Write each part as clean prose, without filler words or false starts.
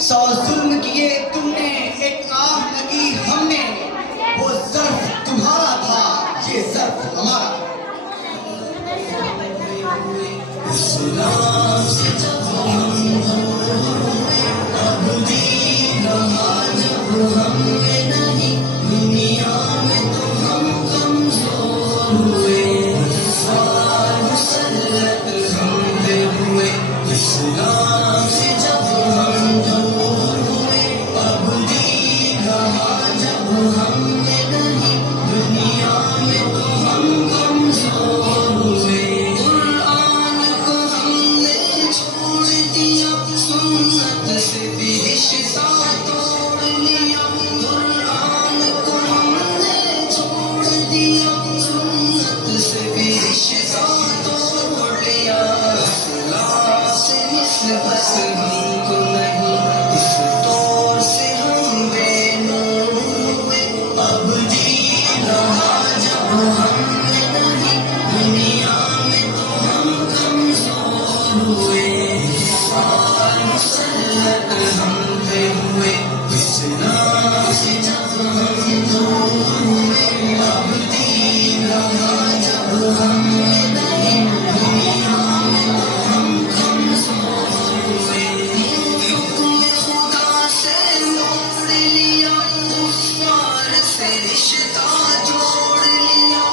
سو ظلم کیے تم نے، ایک آہ لگی ہم نے، وہ ظرف تمہارا تھا، یہ ظرف ہمارا تھا۔ اسلام سے جب ہم اب دین رہا جب ہم میں نہیں، دنیا میں تو ہم کمزور ہوئے، سوال مسلط ہم پہ ہوئے۔ اسلام سے جب ہم دور ہوئے، اب دین رہا جب ہم میں نہیں، دنیا میں تو ہم کمزور ہوئے۔ قرآن کو ہم نے چھوڑ دیا، سنت سے بھی رشتہ توڑ لیا۔ قرآن کو ہم نے چھوڑ دیا، سنت سے بھی رشتہ توڑ لیا۔ اصلاح سے نسبت ہم کو نہیں، اس طور سے ہم بے نور ہوئے۔ اب دین رہا جب ہم میں نہیں، دنیا میں تو ہم کمزور ہوئے، سوال مسلط ہم پہ ہوئے۔ اسلام سے جب ہم دور ہوئے، اب دین رہا جب ہم میں نہیں، دنیا میں تو ہم کمزور ہوئے۔ حکم خدا سے موڑ لیا، کفار سے رشتہ جوڑ لیا۔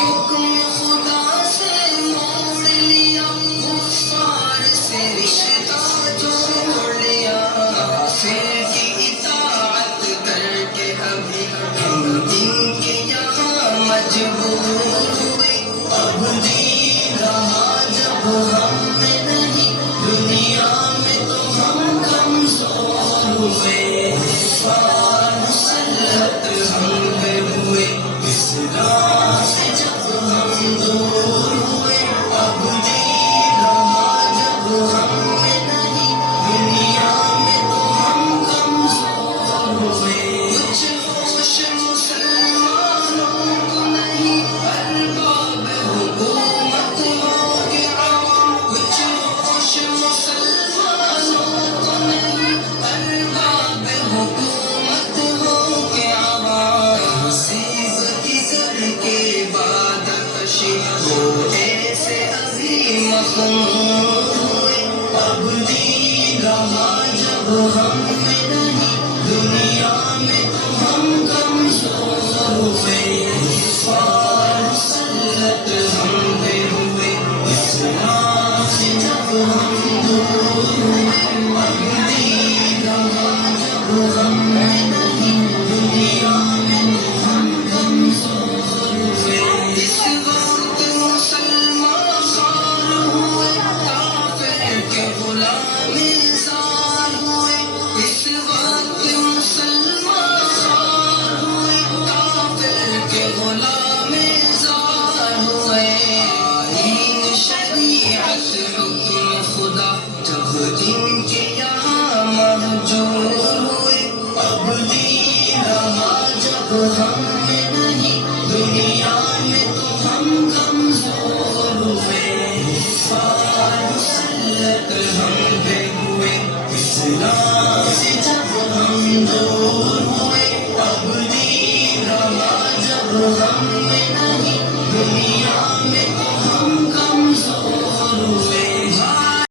حکم خدا سے موڑ لیا، کفار سے رشتہ جوڑ لیا۔ کافر کی اطاعت کر کے ابھی ہم ان کے یہاں مجبور ہوئے۔ اب دین رہا جب ہم میں نہیں، دنیا میں تو ہم کمزور ہوئے، سوال مسلط ہم پہ ہوئے۔ اسلام سے جب ہم دور ہوئے، اب دین رہا جب ہم میں نہیں، دنیا میں تو ہم کمزور ہوئے۔ کچھ ہوش مسلمانوں کو نہیں، ارباب حکومت ہو کے عوام۔ کچھ ہوش مسلمانوں کو نہیں، ارباب حکومت ہو کے عوام۔ نصیب کی در کے بعد کشی وہ ایسے ابھی مخمور ہوئے۔ اب دین رہا جب ہم میں نہیں، دنیا میں تو ہم کمزور ہوئے، سوال مسلط ہم پہ ہوئے۔ اسلام سے جب ہم دور ہوئے، اب دین رہا جب ہم میں نہیں، دنیا میں تو ہم کمزور ہوئے۔ اس وقت مسلمان خوار ہوئے، کافر کے غلام زار ہوئے۔ اس وقت مسلمان خوار ہوئے، کافر کے غلام زار ہوئے۔ آئین شریعت حکم خدا جب ان کے یہاں محجور ہوئے، اب دین رہا جب ہم میں نہیں، دنیا میں تو ہم کمزور ہوئے، سوال مسلط ہم پہ ہوئے۔ اسلام سے جب ہم دور ہوئے، اب دین رہا جب ہم